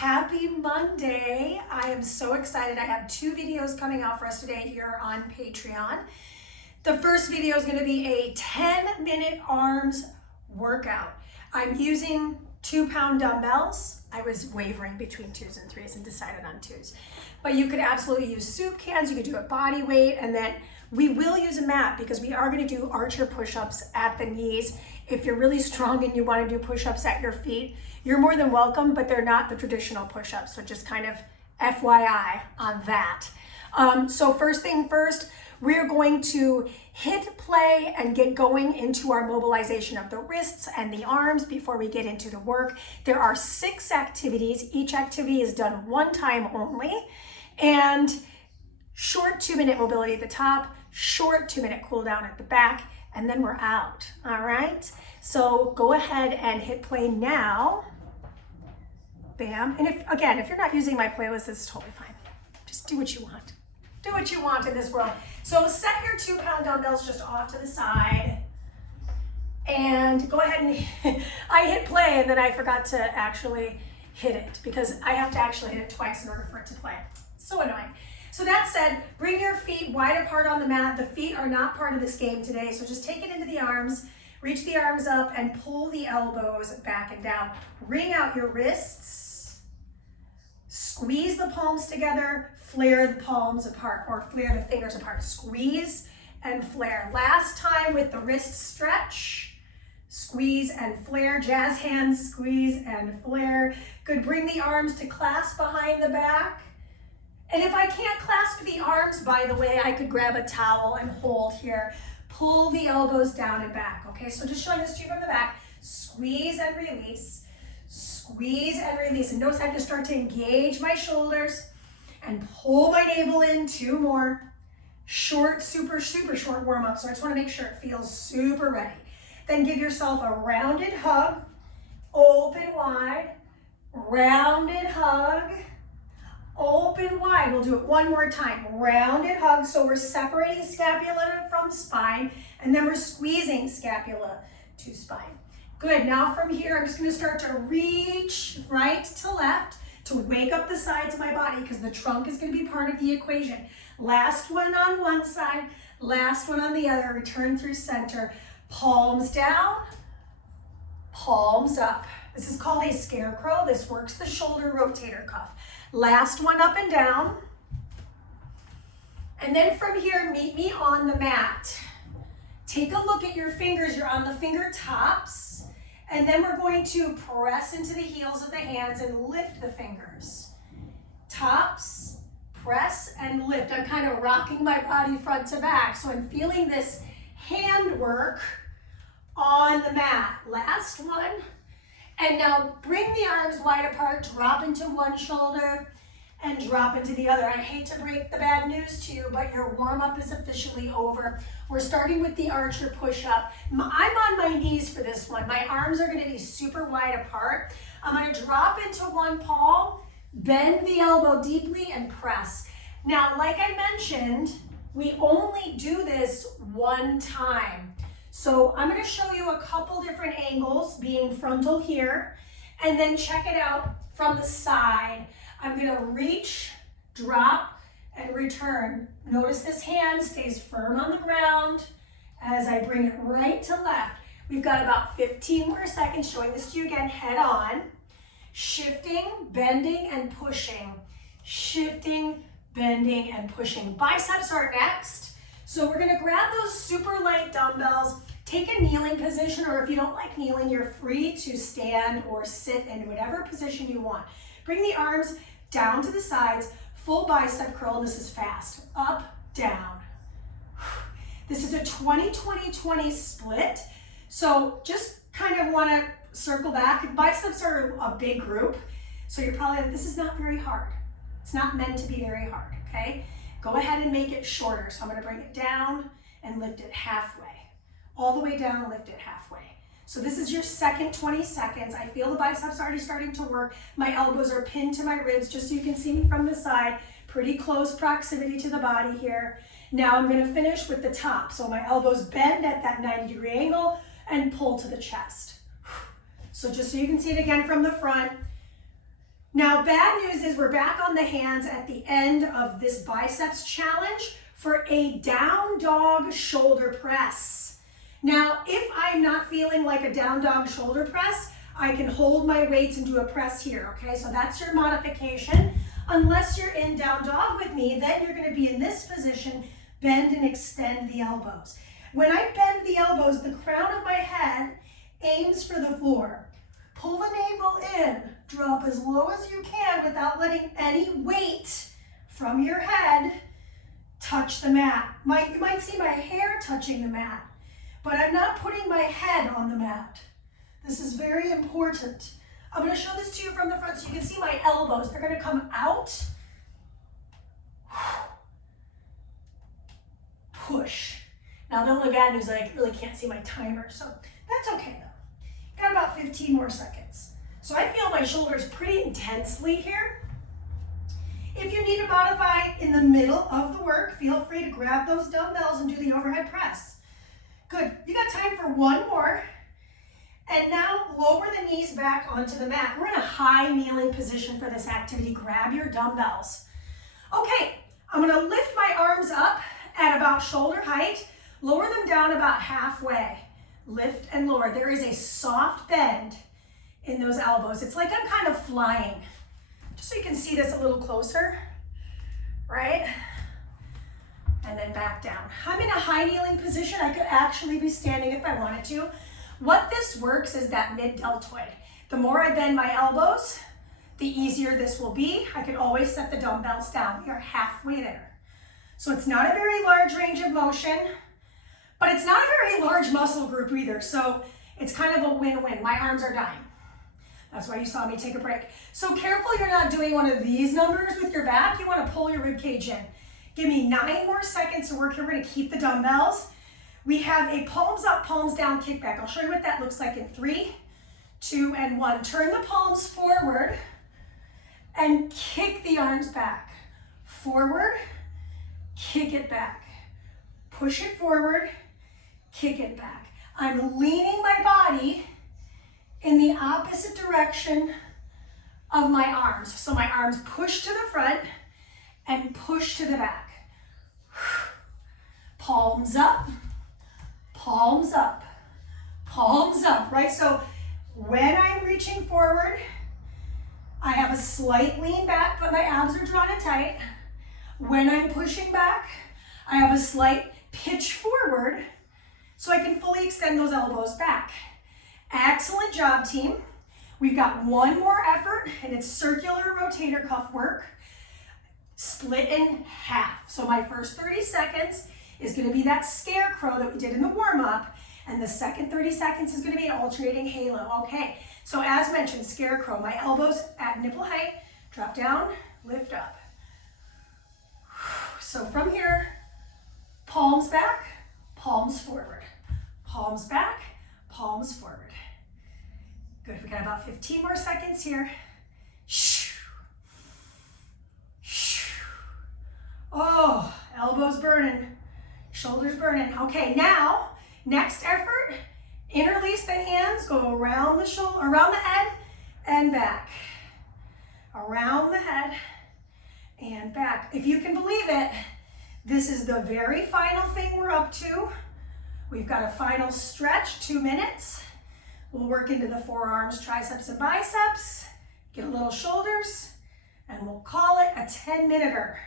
Happy Monday. I am so excited. I have two videos coming out for us today here on Patreon. The first video is going to be a 10-minute arms workout. I'm using 2-pound dumbbells. I was wavering between 2s and 3s and decided on 2s. But you could absolutely use soup cans. You could do it body weight, and then we will use a mat because we are going to do archer push-ups at the knees. If you're really strong and you want to do push-ups at your feet, you're more than welcome, but they're not the traditional push-ups. So just kind of FYI on that. So first thing first, we're going to hit play and get going into our mobilization of the wrists and the arms before we get into the work. There are 6 activities. Each activity is done one time only. And short 2-minute mobility at the top, short 2-minute cool down at the back, and then we're out, all right? So go ahead and hit play now. Bam. And if you're not using my playlist, it's totally fine. Just do what you want. Do what you want in this world. So set your 2-pound dumbbells just off to the side. And go ahead and, I hit play and then I forgot to actually hit it because I have to actually hit it twice in order for it to play. So annoying. So that said, bring your feet wide apart on the mat. The feet are not part of this game today, so just take it into the arms, reach the arms up and pull the elbows back and down. Wring out your wrists, squeeze the palms together, flare the palms apart or flare the fingers apart. Squeeze and flare. Last time with the wrist stretch, squeeze and flare. Jazz hands, squeeze and flare. Good, bring the arms to clasp behind the back. And if I can't clasp the arms, by the way, I could grab a towel and hold here. Pull the elbows down and back, okay? So just showing this to you from the back. Squeeze and release. Squeeze and release. And notice I have to start to engage my shoulders and pull my navel in. 2 more. Short, super short warm up. So I just want to make sure it feels super ready. Then give yourself a rounded hug. Open wide. Rounded hug. Open wide. We'll do it one more time. Rounded hug. So we're separating scapula from spine, and then we're squeezing scapula to spine. Good. Now from here, I'm just going to start to reach right to left to wake up the sides of my body because the trunk is going to be part of the equation. Last one on one side, last one on the other. Return through center. Palms down, palms up. This is called a scarecrow. This works the shoulder rotator cuff. Last one up and down. And then from here, meet me on the mat. Take a look at your fingers. You're on the fingertips. And then we're going to press into the heels of the hands and lift the fingers. Tops, press and lift. I'm kind of rocking my body front to back. So I'm feeling this hand work on the mat. Last one. And now bring the arms wide apart, drop into one shoulder and drop into the other. I hate to break the bad news to you, but your warm-up is officially over. We're starting with the archer push-up. I'm on my knees for this one. My arms are gonna be super wide apart. I'm gonna drop into one palm, bend the elbow deeply and press. Now, like I mentioned, we only do this one time. So I'm going to show you a couple different angles, being frontal here, and then check it out from the side. I'm going to reach, drop, and return. Notice this hand stays firm on the ground as I bring it right to left. We've got about 15 more seconds showing this to you again, head on. Shifting, bending, and pushing. Shifting, bending, and pushing. Biceps are next. So we're gonna grab those super light dumbbells, take a kneeling position, or if you don't like kneeling, you're free to stand or sit in whatever position you want. Bring the arms down to the sides, full bicep curl, and this is fast. Up, down. This is a 20-20-20 split. So just kind of wanna circle back. Biceps are a big group, so you're probably like, this is not very hard. It's not meant to be very hard, okay? Go ahead and make it shorter. So I'm gonna bring it down and lift it halfway. All the way down, lift it halfway. So this is your second 20 seconds. I feel the biceps already starting to work. My elbows are pinned to my ribs, just so you can see me from the side. Pretty close proximity to the body here. Now I'm gonna finish with the top. So my elbows bend at that 90-degree angle and pull to the chest. So just so you can see it again from the front, Now, bad news is we're back on the hands at the end of this biceps challenge for a down dog shoulder press. Now, if I'm not feeling like a down dog shoulder press, I can hold my weights and do a press here, okay? So that's your modification. Unless you're in down dog with me, then you're gonna be in this position, bend and extend the elbows. When I bend the elbows, the crown of my head aims for the floor. Pull the navel in, drop as low as you can without letting any weight from your head touch the mat. You might see my hair touching the mat, but I'm not putting my head on the mat. This is very important. I'm going to show this to you from the front so you can see my elbows. They're going to come out. Push. Now, the only bad news is I really can't see my timer, so that's okay though. Got about 15 more seconds. So I feel my shoulders pretty intensely here. If you need to modify in the middle of the work, feel free to grab those dumbbells and do the overhead press. Good, you got time for one more. And now lower the knees back onto the mat. We're in a high kneeling position for this activity. Grab your dumbbells. Okay, I'm gonna lift my arms up at about shoulder height, lower them down about halfway. Lift and lower. There is a soft bend in those elbows. It's like I'm kind of flying. Just so you can see this a little closer, right? And then back down. I'm in a high kneeling position. I could actually be standing if I wanted to. What this works is that mid-deltoid. The more I bend my elbows, the easier this will be. I can always set the dumbbells down. We are halfway there. So it's not a very large range of motion, but it's not a very large muscle group either. So it's kind of a win-win. My arms are dying. That's why you saw me take a break. So careful you're not doing one of these numbers with your back. You want to pull your rib cage in. Give me 9 more seconds to work here. We're going to keep the dumbbells. We have a palms up, palms down kickback. I'll show you what that looks like in 3, 2, and 1. Turn the palms forward and kick the arms back. Forward, kick it back. Push it forward, kick it back. I'm leaning my body in the opposite direction of my arms. So my arms push to the front and push to the back. Palms up, palms up, palms up, right? So when I'm reaching forward, I have a slight lean back, but my abs are drawn and tight. When I'm pushing back, I have a slight pitch forward so I can fully extend those elbows back. Excellent job, team. We've got one more effort, and it's circular rotator cuff work, split in half. So my first 30 seconds is gonna be that scarecrow that we did in the warm-up, and the second 30 seconds is gonna be an alternating halo. Okay, so as mentioned, scarecrow, my elbows at nipple height, drop down, lift up. So from here, palms back, palms forward, palms back, palms forward. Good, we got about 15 more seconds here. Oh, elbows burning, shoulders burning. Okay, now, next effort, interlace the hands, go around the shoulder, around the head and back. Around the head and back. If you can believe it, this is the very final thing we're up to. We've got a final stretch, 2 minutes. We'll work into the forearms, triceps, and biceps, get a little shoulders, and we'll call it a 10-minuter.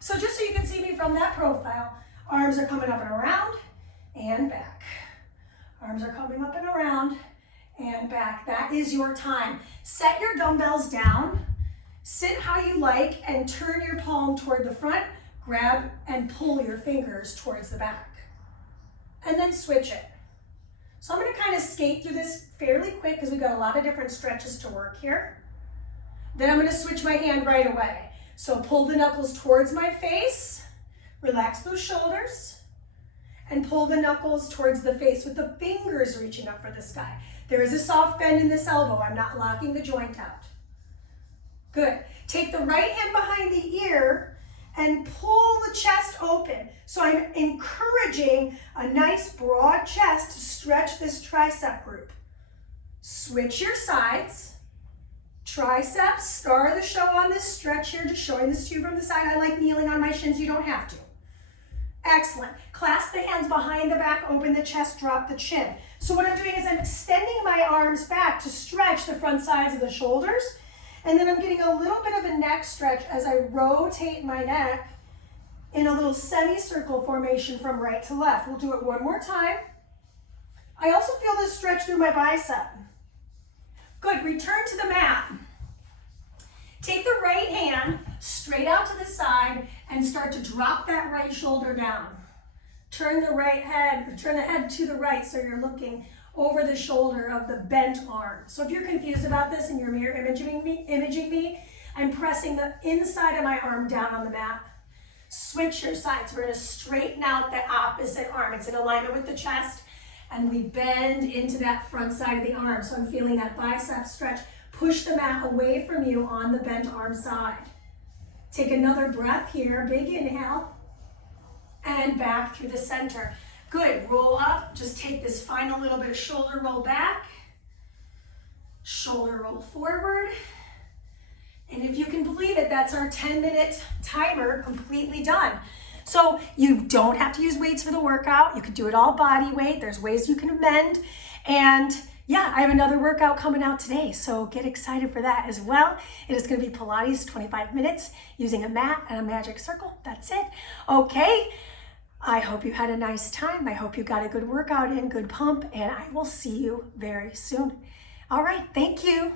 So just so you can see me from that profile, arms are coming up and around and back. Arms are coming up and around and back. That is your time. Set your dumbbells down, sit how you like, and turn your palm toward the front, grab and pull your fingers towards the back. And then switch it. So I'm gonna kind of skate through this fairly quick because we've got a lot of different stretches to work here. Then I'm gonna switch my hand right away. So pull the knuckles towards my face, relax those shoulders, and pull the knuckles towards the face with the fingers reaching up for the sky. There is a soft bend in this elbow. I'm not locking the joint out. Good. Take the right hand behind the ear and pull the chest open. So I'm encouraging a nice broad chest to stretch this tricep group. Switch your sides. Triceps, star of the show on this stretch here, just showing this to you from the side. I like kneeling on my shins, you don't have to. Excellent. Clasp the hands behind the back, open the chest, drop the chin. So what I'm doing is I'm extending my arms back to stretch the front sides of the shoulders, and then I'm getting a little bit of a neck stretch as I rotate my neck in a little semicircle formation from right to left. We'll do it one more time. I also feel this stretch through my bicep. Good, return to the mat. Take the right hand straight out to the side and start to drop that right shoulder down. Turn the head to the right so you're looking over the shoulder of the bent arm. So if you're confused about this and you're mirror imaging me, I'm pressing the inside of my arm down on the mat. Switch your sides. We're gonna straighten out the opposite arm. It's in alignment with the chest, and we bend into that front side of the arm. So I'm feeling that bicep stretch. Push the mat away from you on the bent arm side. Take another breath here, big inhale, and back through the center. Good, roll up, just take this final little bit of shoulder roll back, shoulder roll forward, and if you can believe it, that's our 10-minute timer completely done. So you don't have to use weights for the workout. You can do it all body weight. There's ways you can amend. And yeah, I have another workout coming out today, so get excited for that as well. It is going to be Pilates, 25 minutes, using a mat and a magic circle. That's it. Okay, I hope you had a nice time. I hope you got a good workout in, good pump, and I will see you very soon. All right, thank you.